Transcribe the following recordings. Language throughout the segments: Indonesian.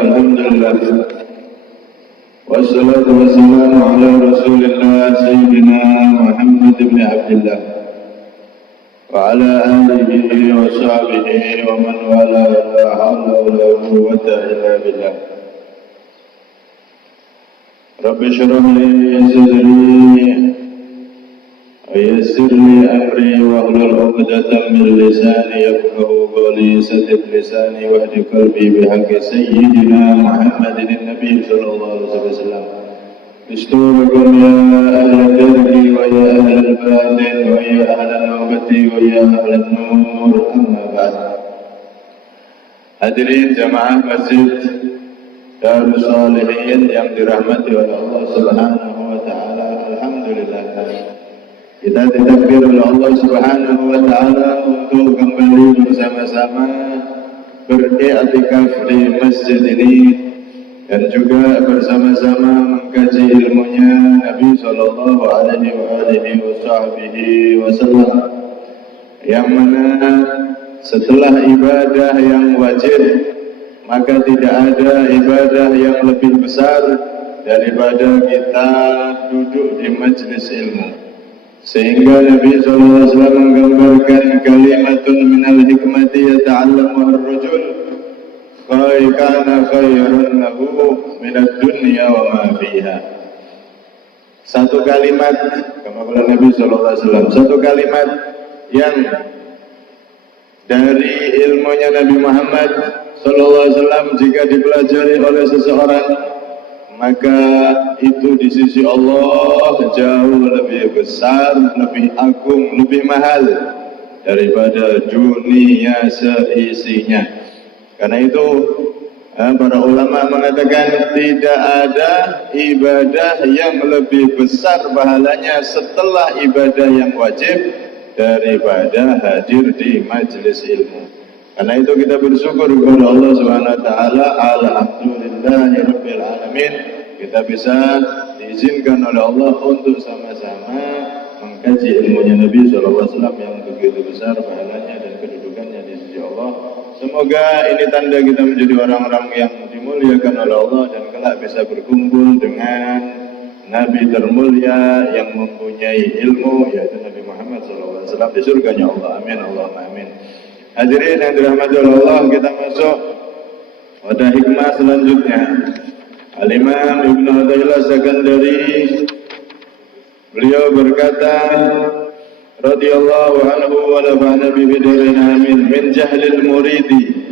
الحمد لله والصلاة والسلام على رسول الله سيدنا محمد بن عبد الله وعلى آله وصحبه ومن والاه لا حول ولا قوة إلا بالله. رب اشرح لي صدري ويسر لي أمري واحلل عقدة من لساني يفقهوا قولي سدد لساني واهد قلبي بحق سيدنا محمد النبي صلى الله عليه وسلم. استوركم يا أهل الدرب ويا أهل الباطن ويا أهل النوبة ويا أهل النور. أما بعد. Hadirin jamaah masjid Darus Salihin yang dirahmati oleh Allah Subhanahu wa taala. Alhamdulillah kita ditakdir oleh Allah Subhanahu wa taala untuk kembali bersama-sama beriktikaf di masjid ini dan juga bersama-sama mengkaji ilmunya Nabi sallallahu alaihi wasallam, yang mana setelah ibadah yang wajib maka tidak ada ibadah yang lebih besar daripada kita duduk di majelis ilmu. Sehingga Nabi SAW menggambarkan kalimatun minal hikmati yata'allamuha ar-rajul kana khairan lahu minad dunya wa ma fiha. Satu kalimat, kata Nabi SAW, satu kalimat yang dari ilmunya Nabi Muhammad SAW jika dipelajari oleh seseorang, maka itu di sisi Allah jauh lebih besar, lebih agung, lebih mahal daripada dunia seisinya. Karena itu para ulama mengatakan tidak ada ibadah yang lebih besar pahalanya setelah ibadah yang wajib daripada hadir di majelis ilmu. Karena itu kita bersyukur kepada Allah Subhanahu wa taala, alhamdulillahirabbil alamin, kita bisa diizinkan oleh Allah untuk sama-sama mengkaji ilmunya Nabi sallallahu alaihi wasallam yang begitu besar pahalanya dan kedudukannya di sisi Allah. Semoga ini tanda kita menjadi orang-orang yang dimuliakan oleh Allah dan kelak bisa berkumpul dengan Nabi termulia yang mempunyai ilmu, yaitu Nabi Muhammad sallallahu alaihi wasallam di surganya Allah. Amin Allahumma amin. Hadirin yang dirahmati oleh Allah, kita masuk pada hikmah selanjutnya. Al-Imam Ibnu Athaillah Sakandari, beliau berkata radhiyallahu anhu wa nafa'ana bi bidarin amin, min jahlil muridi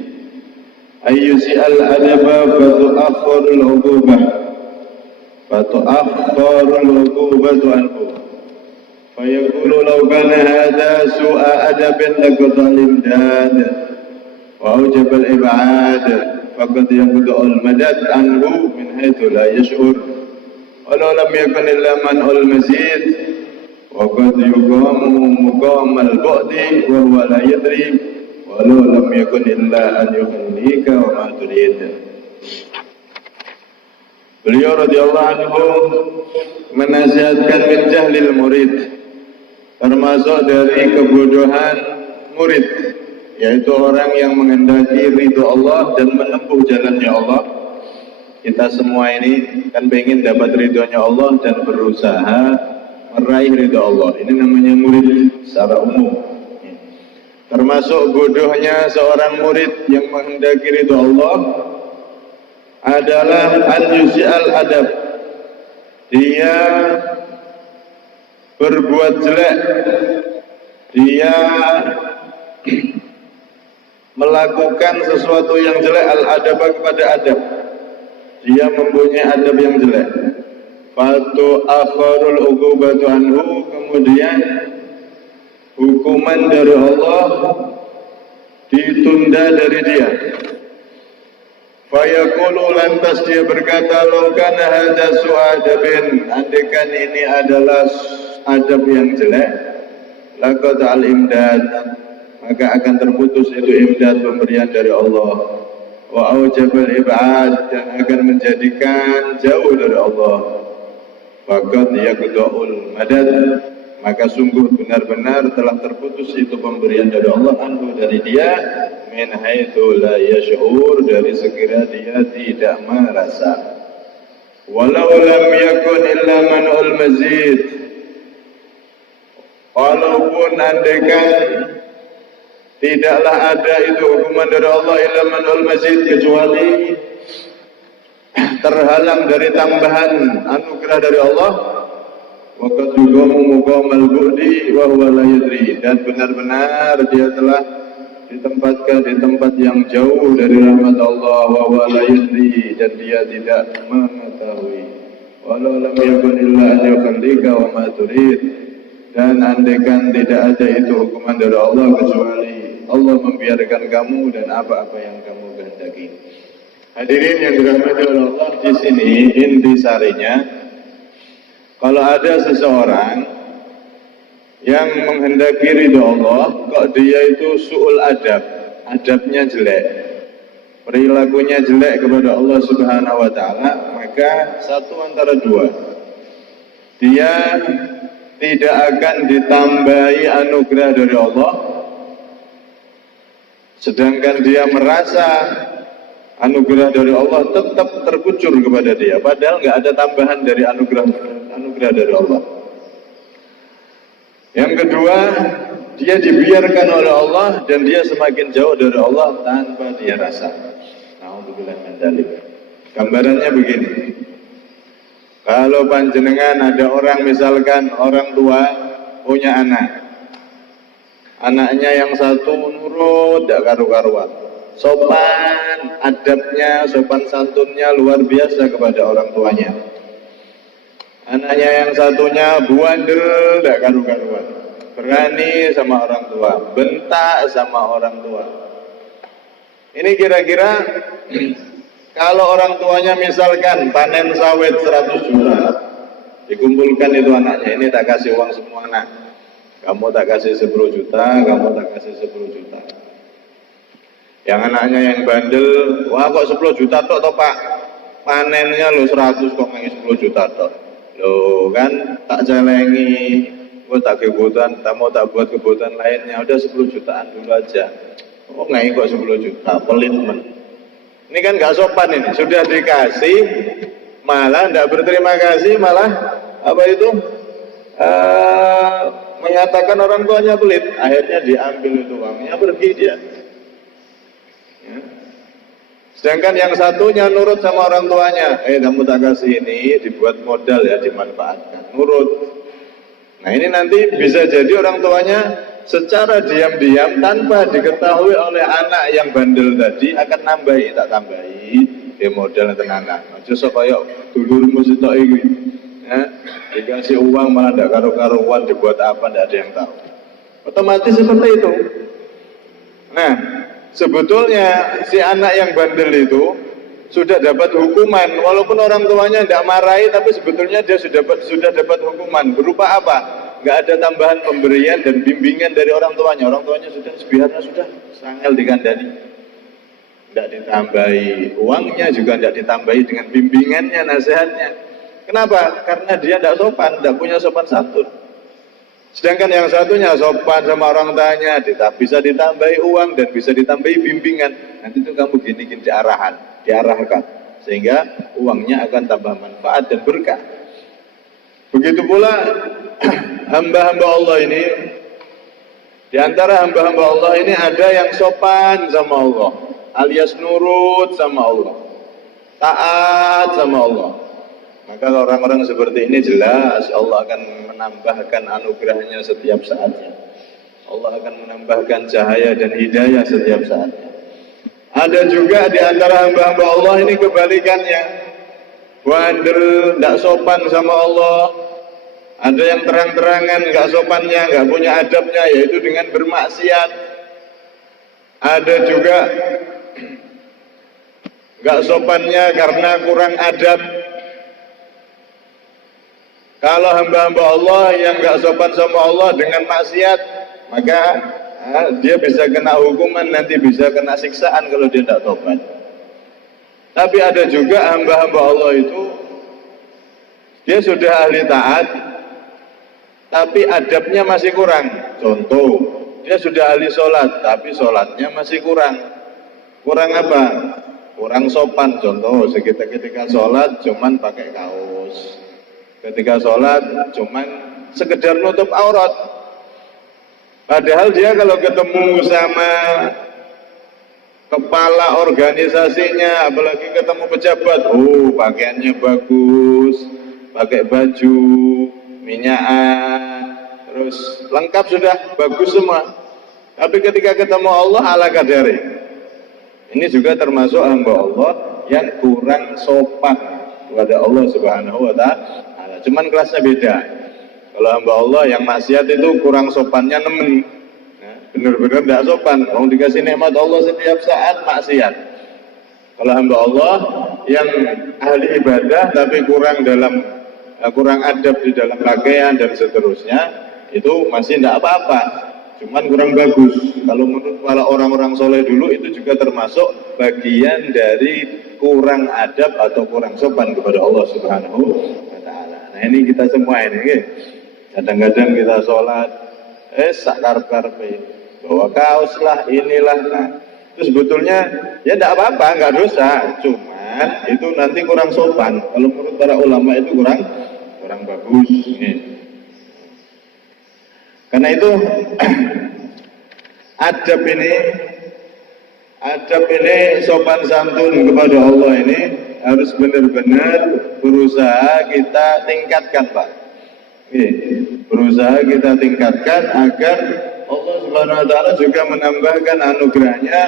ayyusi al-adaba fatu'akhkharul uqubatu anhu. فيقول لو كان هذا سوء أدب لقطع الإمداد وأوجب الإبعاد فقد يقطع المدد عنه من حيث لا يشعر ولو لم يكن إلا منع المزيد وقد يقام مقام البعد وهو لا يدري ولو لم يكن إلا أن يخليك وما تريد. Beliau radhiyallahu anhu menasihatkan min jahlil murid, termasuk dari kebodohan murid, yaitu orang yang menghendaki ridho Allah dan menempuh jalannya Allah. Kita semua ini kan pengen dapat ridhonya Allah dan berusaha meraih ridho Allah. Ini namanya murid secara umum. Termasuk bodohnya seorang murid yang menghendaki ridho Allah adalah an-yusi'al adab. Dia berbuat jelek, dia melakukan sesuatu yang jelek, al-adab kepada adab, dia mempunyai adab yang jelek. Fatu akharul uqubatu anhu, kemudian hukuman dari Allah ditunda dari dia. Fayaqulu, lantas dia berkata, law kana hadza su'adabin, andaikan ini adalah adab yang jelek, laqad al-imdad, maka akan terputus itu imdad, pemberian dari Allah. Wa aujabal ib'ad, dan akan menjadikan jauh dari Allah. Faqad yaqta'ul madad, maka sungguh benar-benar telah terputus itu pemberian dari Allah anhu dari dia, min haitsu la yash'ur, dari sekira dia tidak merasa. Walau lam yakun illa man'ul mazid, walaupun andaikan tidaklah ada itu hukuman dari Allah illa man'ul mazid, kecuali terhalang dari tambahan anugerah dari Allah. Waqad yuqamu muqamal bu'di wa huwa la yadri, dan benar-benar dia telah ditempatkan di tempat yang jauh dari rahmat Allah, wa huwa la yadri, dan dia tidak mengetahui. Walau lam yakun illa an yukhallika wa ma turid, dan andaikan tidak ada itu hukuman dari Allah kecuali Allah membiarkan kamu dan apa-apa yang kamu kehendaki. Hadirin yang dirahmati oleh Allah, di sini intisarinya, kalau ada seseorang yang menghendaki ridho Allah, kok dia itu su'ul adab, adabnya jelek, perilakunya jelek kepada Allah Subhanahu wa Ta'ala, maka satu antara dua, dia tidak akan ditambahi anugerah dari Allah, sedangkan dia merasa anugerah dari Allah tetap terkucur kepada dia, padahal nggak ada tambahan dari anugerah dari Allah. Yang kedua, dia dibiarkan oleh Allah dan dia semakin jauh dari Allah tanpa dia rasa. Na'udzubillah min dzalik. Gambarannya begini. Kalau panjenengan ada orang, misalkan orang tua punya anak, anaknya yang satu nurut, tidak karu-karuan, sopan adabnya, sopan santunnya luar biasa kepada orang tuanya. Anaknya yang satunya buandel, tidak karu-karuan, berani sama orang tua, bentak sama orang tua. Ini kira-kira kalau orang tuanya misalkan panen sawit 100 juta, dikumpulkan itu anaknya, ini tak kasih uang semua anak, kamu tak kasih 10 juta, kamu tak kasih 10 juta. Yang anaknya yang bandel, wah kok 10 juta tok pak, panennya lo 100 kok ngangi 10 juta tok. Loh kan tak celengi, gue tak kebutuhan, tak mau tak buat kebutuhan lainnya, udah 10 jutaan dulu aja. Oh ngangi kok 10 juta, pelit men. Ini kan gak sopan ini, sudah dikasih malah tidak berterima kasih, malah apa itu mengatakan orang tuanya pelit, akhirnya diambil itu uangnya, pergi dia. Ya. Sedangkan yang satunya nurut sama orang tuanya, kamu tak kasih ini, dibuat modal ya, dimanfaatkan, nurut. Nah ini nanti bisa jadi orang tuanya secara diam-diam tanpa diketahui oleh anak yang bandel tadi akan nambahi, tak tambahi, dia modal tenanan. Aja supaya dulurmu sitok iki, ya, dikasih uang malah tidak karu-karuan, dibuat apa tidak ada yang tahu. Otomatis seperti itu. Nah, sebetulnya si anak yang bandel itu sudah dapat hukuman, walaupun orang tuanya tidak marahi, tapi sebetulnya dia sudah dapat hukuman. Berupa apa? Nggak ada tambahan pemberian dan bimbingan dari orang tuanya. Orang tuanya sudah sebiarnya sudah sangel dikandani. Tidak ditambahi uangnya, juga tidak ditambahi dengan bimbingannya, nasihatnya. Kenapa? Karena dia tidak sopan, tidak punya sopan santun. Sedangkan yang satunya sopan sama orang tuanya, bisa ditambahi uang dan bisa ditambahi bimbingan. Nanti itu kamu gini-gini diarahkan, sehingga uangnya akan tambah manfaat dan berkah. Begitu pula hamba-hamba Allah ini, di antara hamba-hamba Allah ini ada yang sopan sama Allah, alias nurut sama Allah, taat sama Allah. Maka orang-orang seperti ini jelas Allah akan menambahkan anugerahnya setiap saatnya. Allah akan menambahkan cahaya dan hidayah setiap saatnya. Ada juga di antara hamba-hamba Allah ini kebalikannya, bandel, tidak sopan sama Allah. Ada yang terang-terangan nggak sopannya, nggak punya adabnya, yaitu dengan bermaksiat. Ada juga nggak sopannya karena kurang adab. Kalau hamba-hamba Allah yang nggak sopan sama Allah dengan maksiat, maka dia bisa kena hukuman, nanti bisa kena siksaan kalau dia tidak tobat. Tapi ada juga hamba-hamba Allah itu, dia sudah ahli taat, tapi adabnya masih kurang. Contoh, dia sudah ahli sholat, tapi sholatnya masih kurang. Kurang apa? Kurang sopan. Contoh, ketika sholat cuman pakai kaos. Ketika sholat cuman sekedar nutup aurat. Padahal dia kalau ketemu sama kepala organisasinya, apalagi ketemu pejabat, oh pakaiannya bagus, pakai baju, minyakan, terus lengkap sudah, bagus semua. Tapi ketika ketemu Allah ala kadari. Ini juga termasuk hamba Allah yang kurang sopan kepada Allah Subhanahu wa ta'ala. Cuman kelasnya beda. Kalau hamba Allah yang maksiat itu kurang sopannya nemen. Benar-benar tidak sopan. Mau dikasih nikmat Allah setiap saat maksiat. Kalau hamba Allah yang ahli ibadah tapi kurang adab di dalam pakaian dan seterusnya, itu masih tidak apa-apa. Cuman kurang bagus. Kalau menurut para orang-orang soleh dulu itu juga termasuk bagian dari kurang adab atau kurang sopan kepada Allah Subhanahu wa ta'ala. Nah ini kita semua ini, kadang-kadang kita sholat, sakar-karpe, bawa kaos lah, inilah. Nah, itu sebetulnya ya tidak apa-apa, nggak dosa. Cuman itu nanti kurang sopan. Kalau menurut para ulama itu kurang bagus. Karena itu adab ini sopan santun kepada Allah ini harus benar-benar berusaha kita tingkatkan, Pak. Berusaha kita tingkatkan agar Allah Subhanahu wa ta'ala juga menambahkan anugerahnya,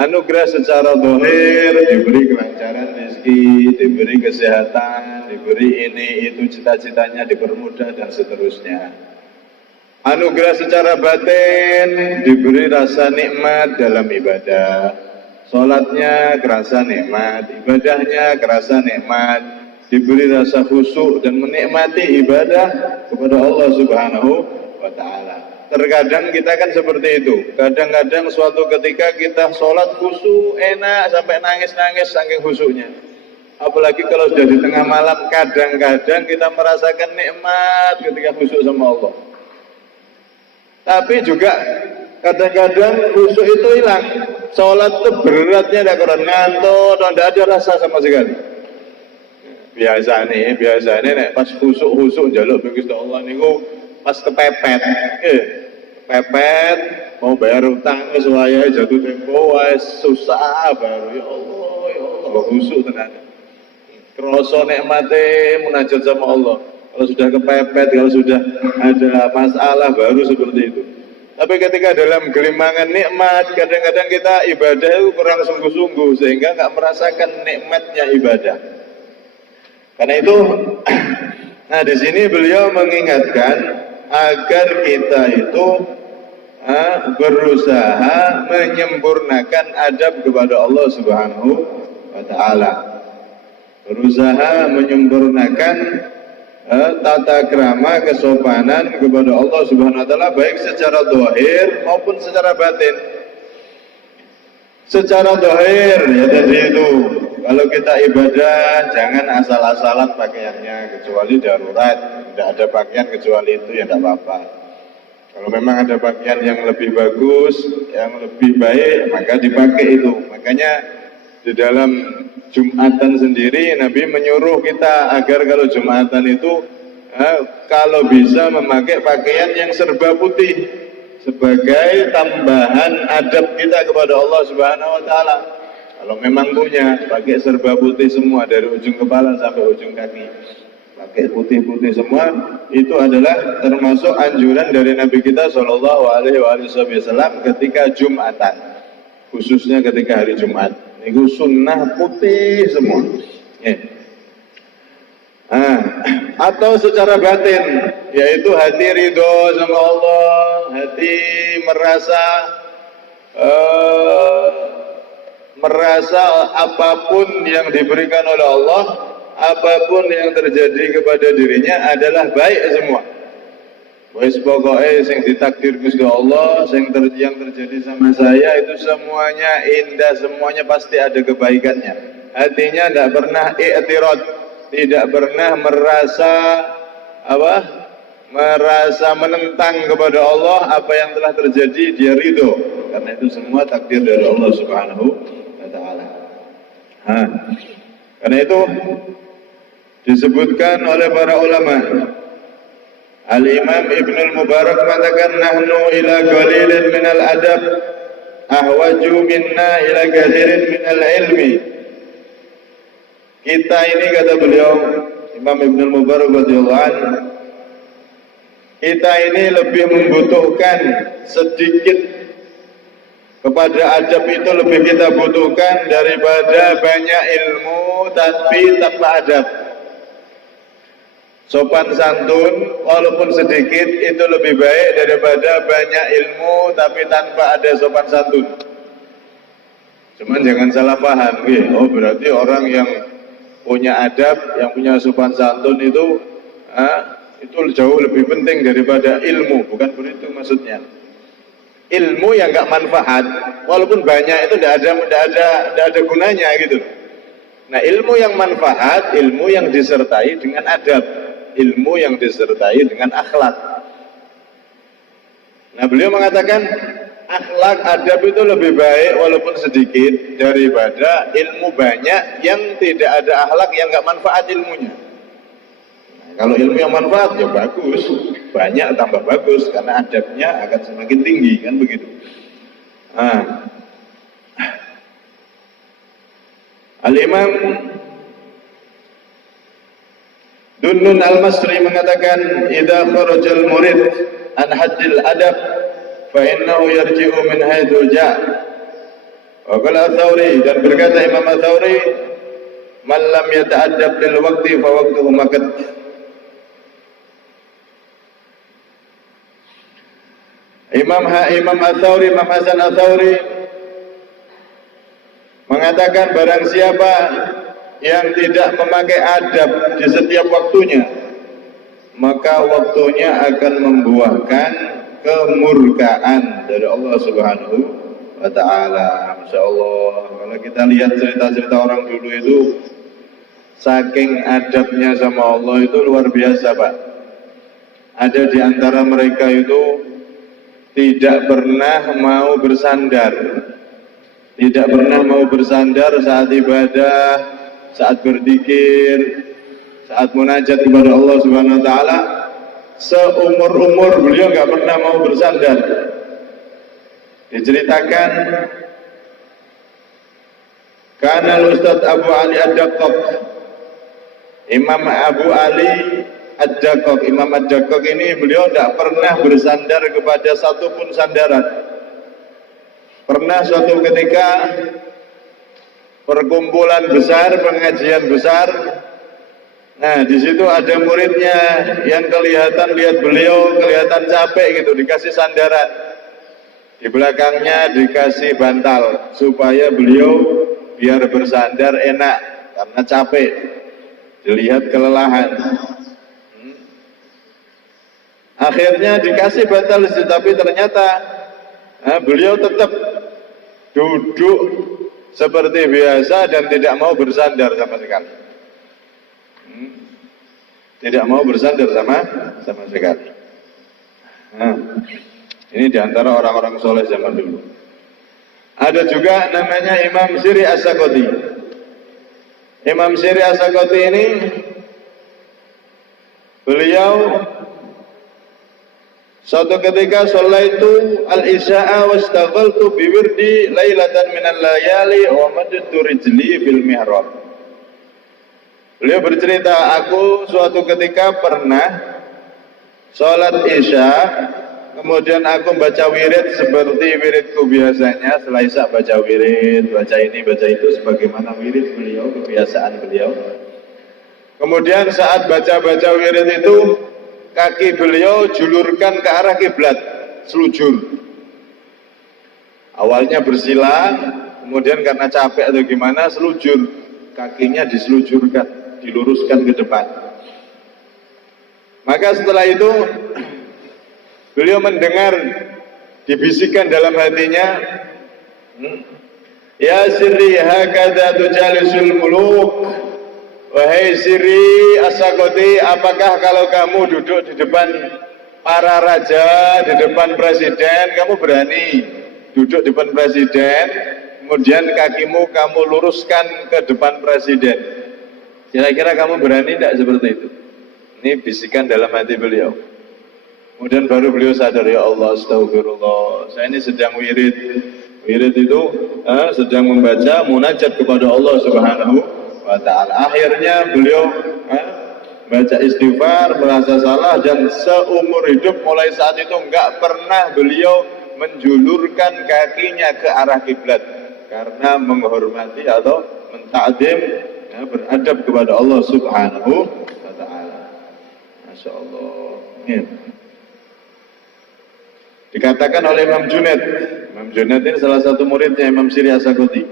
anugerah secara zahir, diberi kelancaran rezeki, diberi kesehatan, diberi ini itu cita-citanya dipermudah dan seterusnya. Anugerah secara batin, diberi rasa nikmat dalam ibadah. Sholatnya kerasa nikmat, ibadahnya kerasa nikmat, diberi rasa khusyuk dan menikmati ibadah kepada Allah Subhanahu wa ta'ala. Terkadang kita kan seperti itu. Kadang-kadang suatu ketika kita sholat khusyuk, enak sampai nangis-nangis saking khusyuknya. Apalagi kalau sudah di tengah malam, kadang-kadang kita merasakan nikmat ketika khusyuk sama Allah. Tapi juga kadang-kadang khusyuk itu hilang. Sholat itu beratnya ada kurang ngantuk, tidak ada rasa sama sekali. Biasa nih pas khusyuk jaluk begitu Allah niku pas kepepet, kepepet mau bayar utang sesuai jatuh tempo, susah baru ya Allah khusyuk tenan. Kroso nikmate munajat sama Allah. Kalau sudah kepepet, kalau sudah ada masalah baru seperti itu. Tapi ketika dalam gelimangan nikmat, kadang-kadang kita ibadah itu kurang sungguh-sungguh sehingga nggak merasakan nikmatnya ibadah. Karena itu, nah di sini beliau mengingatkan agar kita itu berusaha menyempurnakan adab kepada Allah Subhanahu wa ta'ala. Berusaha menyempurnakan tata krama kesopanan kepada Allah Subhanahu wa ta'ala baik secara zahir maupun secara batin. Secara zahir ya tadi itu, kalau kita ibadah jangan asal-asalan pakaiannya kecuali darurat, tidak ada pakaian kecuali itu ya tidak apa-apa. Kalau memang ada pakaian yang lebih bagus, yang lebih baik, maka dipakai itu. Makanya di dalam Jumatan sendiri Nabi menyuruh kita agar kalau Jumatan itu kalau bisa memakai pakaian yang serba putih sebagai tambahan adab kita kepada Allah Subhanahu wa ta'ala. Kalau memang punya, pakai serba putih semua dari ujung kepala sampai ujung kaki. Pakai putih-putih semua, itu adalah termasuk anjuran dari Nabi kita Shallallahu alaihi wasallam ketika Jumatan, khususnya ketika hari Jumat. Itu sunnah putih semua. Atau secara batin, yaitu hati ridho sama Allah, hati merasa apapun yang diberikan oleh Allah, apapun yang terjadi kepada dirinya adalah baik semua. Wes pokoknya yang ditakdir Gusti Allah, yang terjadi sama saya itu semuanya indah, semuanya pasti ada kebaikannya. Hatinya tidak pernah i'tirad, tidak pernah merasa merasa menentang kepada Allah, apa yang telah terjadi dia ridho, karena itu semua takdir dari Allah Subhanahu wa taala. Karena itu disebutkan oleh para ulama. Al-Imam Ibn al-Mubarak mengatakan, nahnu ila qalilin minal adab ahwaju minna ila kathirin minal ilmi. Kita ini, kata beliau Imam Ibn al-Mubarak radhiyallahu anhu, kita ini lebih membutuhkan sedikit kepada adab, itu lebih kita butuhkan daripada banyak ilmu tapi tanpa adab. Sopan santun walaupun sedikit itu lebih baik daripada banyak ilmu tapi tanpa ada sopan santun. Cuman jangan salah paham, oh berarti orang yang punya adab, yang punya sopan santun itu jauh lebih penting daripada ilmu. Bukan begitu maksudnya. Ilmu yang nggak manfaat walaupun banyak itu tidak ada gunanya gitu. Nah, ilmu yang manfaat, ilmu yang disertai dengan adab, ilmu yang disertai dengan akhlak. Nah, beliau mengatakan akhlak, adab itu lebih baik walaupun sedikit daripada ilmu banyak yang tidak ada akhlak, yang nggak manfaat ilmunya. Nah, kalau ilmu yang manfaat ya bagus, banyak tambah bagus karena adabnya akan semakin tinggi, kan begitu. Al-Imam Dunnun Al-Masri mengatakan, idza kharajal murid an haddil adab fa innahu yarji'u min haitsu ja'. Wa qala Ats-Tsauri, dan berkata Imam Ats-Tsauri, man lam yata'addab lil waqti fa waqtuhu makat. Imam Ats-Tsauri, Imam Hasan Ats-Tsauri mengatakan, barang siapa yang tidak memakai adab di setiap waktunya, maka waktunya akan membuahkan kemurkaan dari Allah Subhanahu wa taala. Masyaallah, kalau kita lihat cerita-cerita orang dulu itu, saking adabnya sama Allah itu luar biasa, Pak. Ada di antara mereka itu tidak pernah mau bersandar, tidak pernah mau bersandar saat ibadah, saat berzikir, saat munajat kepada Allah Subhanahu wa taala. Seumur-umur beliau nggak pernah mau bersandar. Diceritakan, kana Ustaz Abu Ali Ad-Daqqaq, Imam Abu Ali Ad-Daqqaq, Imam Ad-Daqqaq ini beliau tidak pernah bersandar kepada satupun sandaran. Pernah suatu ketika perkumpulan besar, pengajian besar. Nah, di situ ada muridnya yang lihat beliau kelihatan capek gitu, dikasih sandaran. Di belakangnya dikasih bantal supaya beliau biar bersandar enak karena capek. Dilihat kelelahan. Akhirnya dikasih bantal itu, tapi ternyata beliau tetap duduk seperti biasa dan tidak mau bersandar sama sekali. Tidak mau bersandar sama sekali. Ini diantara orang-orang soleh zaman dulu. Ada juga namanya Imam Siri As-Sakoti. Imam Siri As-Sakoti ini beliau suatu ketika sholaitu al-isya'a wastaghaltu biwirdi lailatan minal layali wa madadtu rijli fil mihrab. Beliau bercerita, aku suatu ketika pernah sholat isya, kemudian aku baca wirid seperti wiridku biasanya. Setelah isya baca wirid, baca ini, baca itu, sebagaimana wirid beliau, kebiasaan beliau. Kemudian saat baca-baca wirid itu, kaki beliau julurkan ke arah kiblat, selujur. Awalnya bersila, kemudian karena capek atau gimana, selujur. Kakinya diselujurkan, diluruskan ke depan. Maka setelah itu beliau mendengar dibisikkan dalam hatinya, ya sirri hakadha tujalisul muluk. Wahai Siri As-Sakoti, apakah kalau kamu duduk di depan para raja di depan presiden, kamu berani duduk di depan presiden, kemudian kakimu kamu luruskan ke depan presiden. Kira-kira kamu berani tidak seperti itu? Ini bisikan dalam hati beliau. Kemudian baru beliau sadar, ya Allah, astagfirullah, saya ini sedang wirid. Wirid itu sedang membaca munajat kepada Allah Subhanahu wa Ta'ala. Akhirnya beliau baca istighfar, merasa salah, dan seumur hidup mulai saat itu enggak pernah beliau menjulurkan kakinya ke arah kiblat karena menghormati atau mentakdim, beradab kepada Allah Subhanahu wa Ta'ala. Masya Allah. Ya. Dikatakan oleh Imam Junaid ini salah satu muridnya Imam Siri As-Sakoti.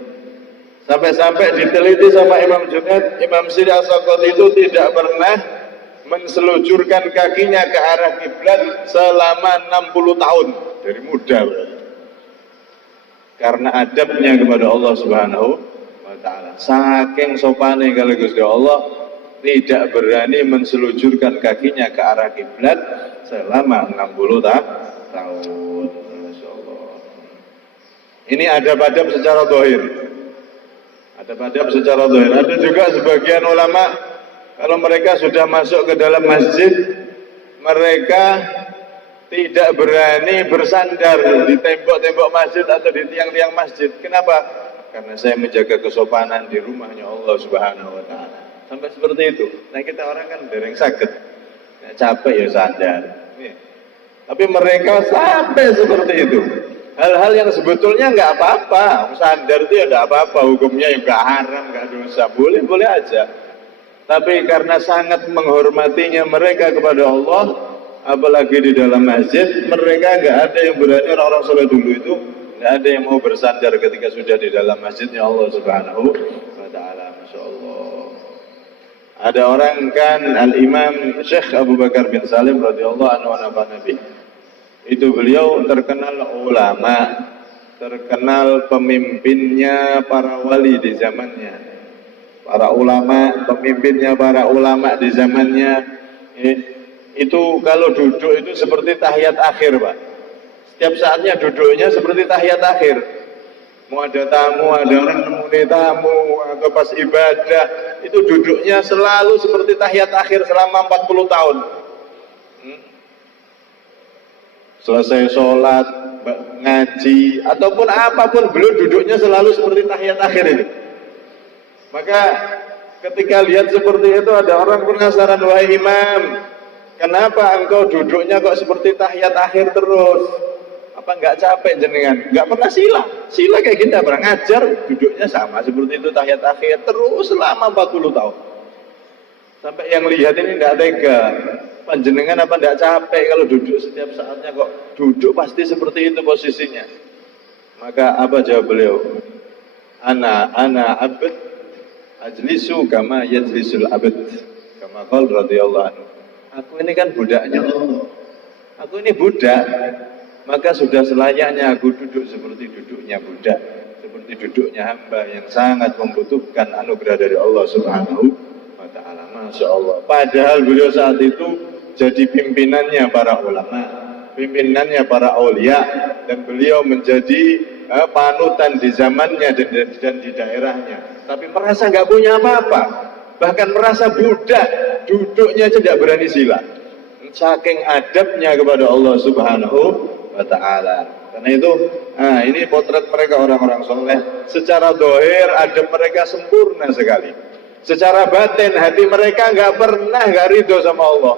Sampai-sampai diteliti sama Imam Junaid, Imam Siri As-Sakoti itu tidak pernah menselujurkan kakinya ke arah kiblat selama 60 tahun dari muda. Karena adabnya kepada Allah Subhanahu wa Ta'ala. Saking sopane kalau Gusti Allah tidak berani menselujurkan kakinya ke arah kiblat selama 60 tahun. Masya Allah. Ini adab-adab secara zahir. Adab-adab secara zahir. Ada juga sebagian ulama kalau mereka sudah masuk ke dalam masjid, mereka tidak berani bersandar di tembok-tembok masjid atau di tiang-tiang masjid. Kenapa? Karena saya menjaga kesopanan di rumahnya Allah Subhanahu wa Ta'ala. Sampai seperti itu. Nah, kita orang kan dereng sakit. Nah, capek ya sandar. Tapi mereka sampai seperti itu. Hal-hal yang sebetulnya nggak apa-apa. Sandar itu ya nggak apa-apa. Hukumnya ya nggak haram, nggak dosa. Boleh-boleh aja. Tapi karena sangat menghormatinya mereka kepada Allah, apalagi di dalam masjid, mereka nggak ada yang berani, orang-orang soleh dulu itu nggak ada yang mau bersandar ketika sudah di dalam masjidnya Allah Subhanahu wa Ta'ala. Masya Allah. Ada orang kan Al-Imam Syekh Abu Bakar bin Salim radhiyallahu anhu nabi. Itu beliau terkenal ulama, terkenal pemimpinnya para wali di zamannya. Para ulama, pemimpinnya para ulama di zamannya. Itu kalau duduk itu seperti tahiyat akhir, Pak. Setiap saatnya duduknya seperti tahiyat akhir. Mau ada tamu, ada orang nemuni tamu, atau pas ibadah, itu duduknya selalu seperti tahiyat akhir selama 40 tahun. Selesai sholat, ngaji, ataupun apapun, beliau duduknya selalu seperti tahiyat akhir ini. Maka ketika lihat seperti itu, ada orang penasaran, wahai imam, kenapa engkau duduknya kok seperti tahiyat akhir terus? Apa enggak capek jenengan? Enggak pernah sila. Sila kayak gini, pernah ngajar, duduknya sama seperti itu tahiyat akhir terus selama 40 tahun. Sampai yang lihat ini enggak tega. Panjenengan apa enggak capek kalau duduk setiap saatnya kok duduk pasti seperti itu posisinya? Maka apa jawab beliau? Ana abd ajlisu kama yajlisul abd. Kama qala radhiyallahu anhu. Aku ini kan budaknya Allah. Aku ini budak. Maka sudah selayaknya aku duduk seperti duduknya budak, seperti duduknya hamba yang sangat membutuhkan anugerah dari Allah Subhanahu wa Ta'ala. Masya Allah. Padahal beliau saat itu jadi pimpinannya para ulama, pimpinannya para aulia, dan beliau menjadi panutan di zamannya dan di daerahnya. Tapi merasa nggak punya apa-apa, bahkan merasa budak, duduknya aja tidak berani sila. Saking adabnya kepada Allah Subhanahu wa Ta'ala. Karena itu, ini potret mereka orang-orang soleh. Secara dohir adab mereka sempurna sekali. Secara batin hati mereka nggak pernah nggak ridho sama Allah.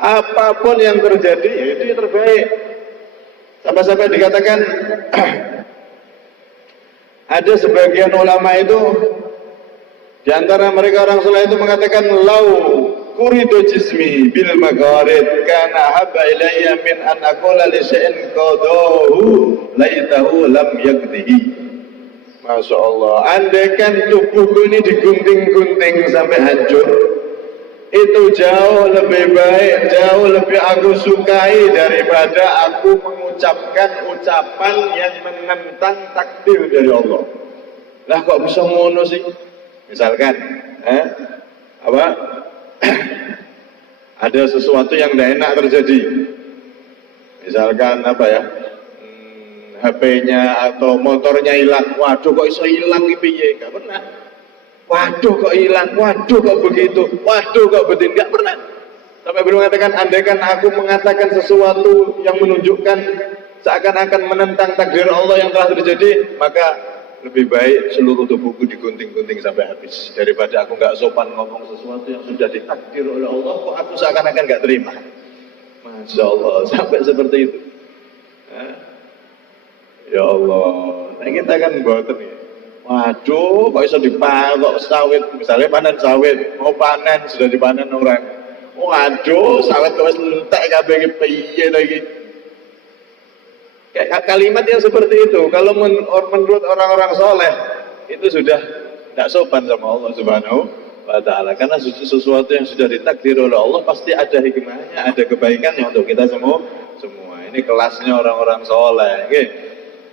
Apapun yang terjadi, ya itu yang terbaik. Sampai-sampai dikatakan ada sebagian ulama itu di antara mereka orang soleh itu mengatakan, lau kuridu jismi bil magarid kana habba ilayya min an aqula li syai'in qadahu laitahu lam yakdihi. Masya Allah. Andaikan tubuhku ini digunting-gunting sampai hancur, itu jauh lebih baik, jauh lebih aku sukai daripada aku mengucapkan ucapan yang menentang takdir dari Allah. Lah kok bisa ngono sih? Misalkan, ada sesuatu yang tidak enak terjadi, Misalkan apa ya, HP-nya atau motornya hilang, waduh kok iso hilang iki piye? Enggak pernah. Waduh kok hilang, waduh kok begitu, waduh kok begitu, enggak pernah. Sampai belum mengatakan, andaikan aku mengatakan sesuatu yang menunjukkan seakan-akan menentang takdir Allah yang telah terjadi, maka lebih baik seluruh tubuhku digunting-gunting sampai habis daripada aku nggak sopan ngomong sesuatu yang sudah ditakdir oleh Allah, kok aku seakan-akan nggak terima. Masya Allah, sampai seperti itu. Ya Allah, nah kita kan boten ya. Waduh, kok bisa dipatok sawit, misalnya panen sawit, mau panen sudah dipanen orang. Waduh, sawit kok wis entek kabeh iki piye lagi. Kayak kalimat yang seperti itu, kalau menurut orang-orang soleh itu sudah tidak sopan sama Allah Subhanahu wa Ta'ala. Karena sesuatu yang sudah ditakdir oleh Allah pasti ada hikmahnya, ada kebaikannya untuk kita semua. Ini kelasnya orang-orang soleh. Okay.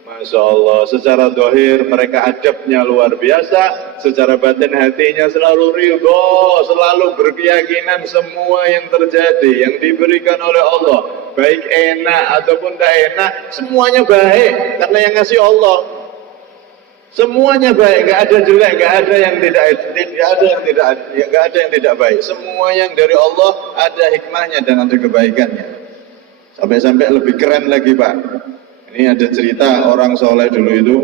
Masya Allah, secara dohir mereka adabnya luar biasa, secara batin hatinya selalu ridho, selalu berkeyakinan semua yang terjadi, yang diberikan oleh Allah, baik enak ataupun tidak enak, semuanya baik, karena yang ngasih Allah. Semuanya baik, nggak ada jelek, nggak ada yang tidak baik. Semua yang dari Allah ada hikmahnya dan ada kebaikannya. Sampai-sampai lebih keren lagi Pak. Ini ada cerita orang soleh dulu itu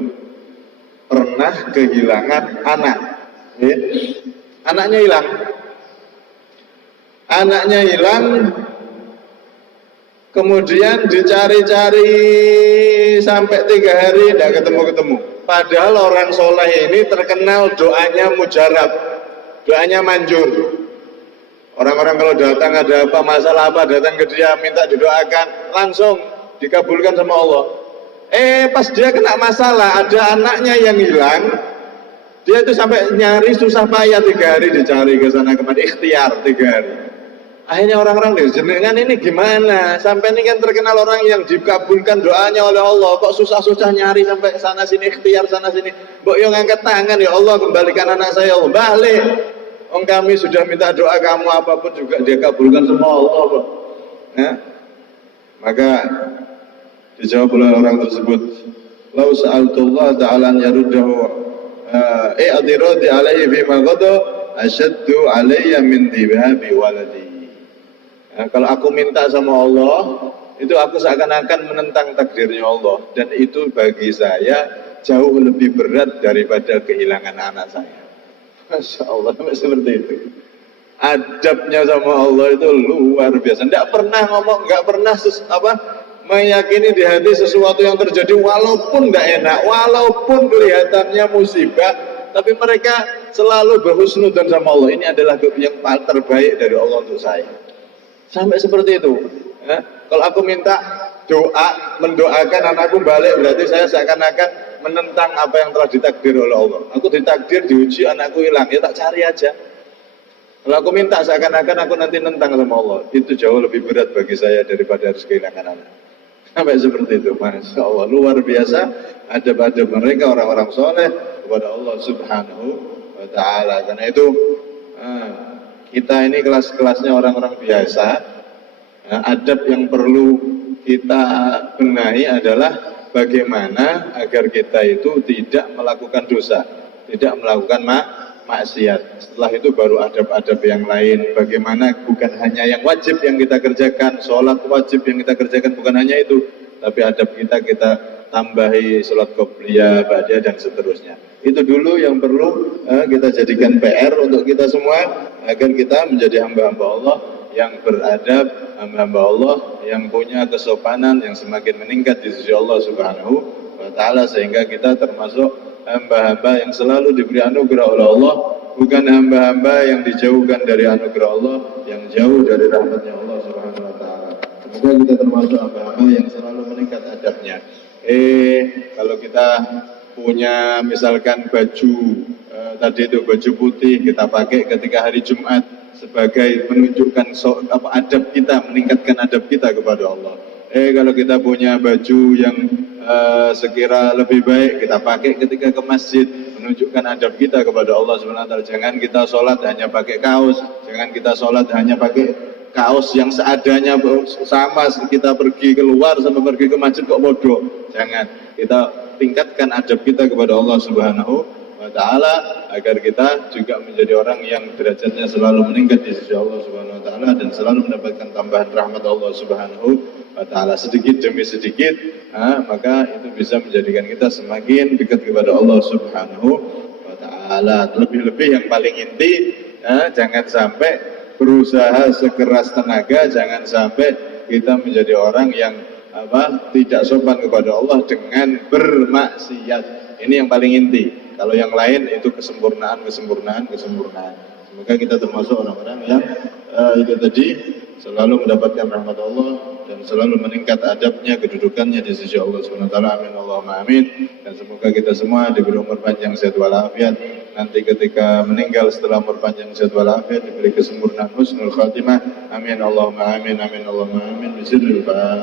pernah kehilangan anak. Ya. Anaknya hilang. Anaknya hilang, kemudian dicari-cari sampai 3 hari tidak ketemu-ketemu. Padahal orang soleh ini terkenal doanya mujarab, doanya manjur. Orang-orang kalau datang ada apa, masalah apa, datang ke dia minta didoakan, langsung dikabulkan sama Allah. Pas dia kena masalah, ada anaknya yang hilang, dia itu sampai nyari susah payah 3 hari dicari ke sana kemari, ikhtiar 3 hari. Akhirnya orang-orang jenengan ini gimana? Sampai ini kan terkenal orang yang dikabulkan doanya oleh Allah, kok susah-susah nyari sampai sana sini, ikhtiar sana sini. Mbok yo ngangkat tangan, ya Allah kembalikan anak saya, Allah balik. Kami sudah minta doa kamu apapun juga dia kabulkan semua Allah. Ya? Maka dijawab oleh orang tersebut, lau sa'altullah ta'ala an yaruddahu i'adirati alaihi bima qada asyaddu alayya min dhibabi waladi. Kalau aku minta sama Allah, itu aku seakan-akan menentang takdirnya Allah, dan itu bagi saya jauh lebih berat daripada kehilangan anak saya. Masya Allah, seperti itu. Adabnya sama Allah itu luar biasa. Tidak pernah ngomong, nggak pernah meyakini di hati sesuatu yang terjadi walaupun tidak enak, walaupun kelihatannya musibah, tapi mereka selalu berhusnudzon sama Allah. Ini adalah yang paling terbaik dari Allah untuk saya. Sampai seperti itu. Ya. Kalau aku minta doa, mendoakan anakku balik, berarti saya seakan-akan menentang apa yang telah ditakdir oleh Allah. Aku ditakdir diuji anakku hilang, ya tak cari aja. Kalau aku minta seakan-akan aku nanti nentang sama Allah, itu jauh lebih berat bagi saya daripada harus kehilangan anak. Sampai seperti itu, Masya Allah, luar biasa adab-adab mereka orang-orang soleh kepada Allah Subhanahu wa Ta'ala. Karena itu kita ini kelas-kelasnya orang-orang biasa. Adab yang perlu kita benahi adalah bagaimana agar kita itu tidak melakukan dosa, tidak melakukan maksiat. Setelah itu baru adab-adab yang lain. Bagaimana bukan hanya yang wajib yang kita kerjakan, sholat wajib yang kita kerjakan bukan hanya itu, tapi adab kita tambahi sholat qobliyah, ba'diyah dan seterusnya. Itu dulu yang perlu kita jadikan PR untuk kita semua agar kita menjadi hamba-hamba Allah yang beradab, hamba-hamba Allah yang punya kesopanan yang semakin meningkat di sisi Allah Subhanahu wa Ta'ala, sehingga kita termasuk hamba-hamba yang selalu diberi anugerah oleh Allah, bukan hamba-hamba yang dijauhkan dari anugerah Allah, yang jauh dari rahmatnya Allah Subhanahu wa Ta'ala. Semoga kita termasuk hamba-hamba yang selalu meningkat adabnya. Kalau kita punya misalkan baju tadi itu baju putih, kita pakai ketika hari Jumat sebagai menunjukkan adab kita, meningkatkan adab kita kepada Allah. Kalau kita punya baju yang sekira lebih baik, kita pakai ketika ke masjid, menunjukkan adab kita kepada Allah Subhanahu wa Ta'ala. Jangan kita sholat hanya pakai kaos, jangan kita sholat hanya pakai kaos yang seadanya sama, kita pergi keluar sama pergi ke masjid kok bodoh. Jangan, kita tingkatkan adab kita kepada Allah Subhanahu wa Ta'ala agar kita juga menjadi orang yang derajatnya selalu meningkat di sisi Allah Subhanahu wa Ta'ala dan selalu mendapatkan tambahan rahmat Allah Subhanahu wa Ta'ala sedikit demi sedikit. Maka itu bisa menjadikan kita semakin dekat kepada Allah Subhanahu wa Ta'ala. Lebih-lebih yang paling inti, jangan sampai berusaha sekeras tenaga, jangan sampai kita menjadi orang yang tidak sopan kepada Allah dengan bermaksiat. Ini yang paling inti. Kalau yang lain itu kesempurnaan. Semoga kita termasuk orang-orang yang itu tadi selalu mendapatkan rahmat Allah dan selalu meningkat adabnya, kedudukannya di sisi Allah SWT. Amin Allahumma amin. Dan semoga kita semua diberi umur panjang, sehat walafiat. Nanti ketika meninggal setelah umur panjang, sehat walafiat, diberi kesempurnaan husnul khatimah. Amin Allahumma amin. Amin Allahumma amin. Bismillahirrahmanirrahim.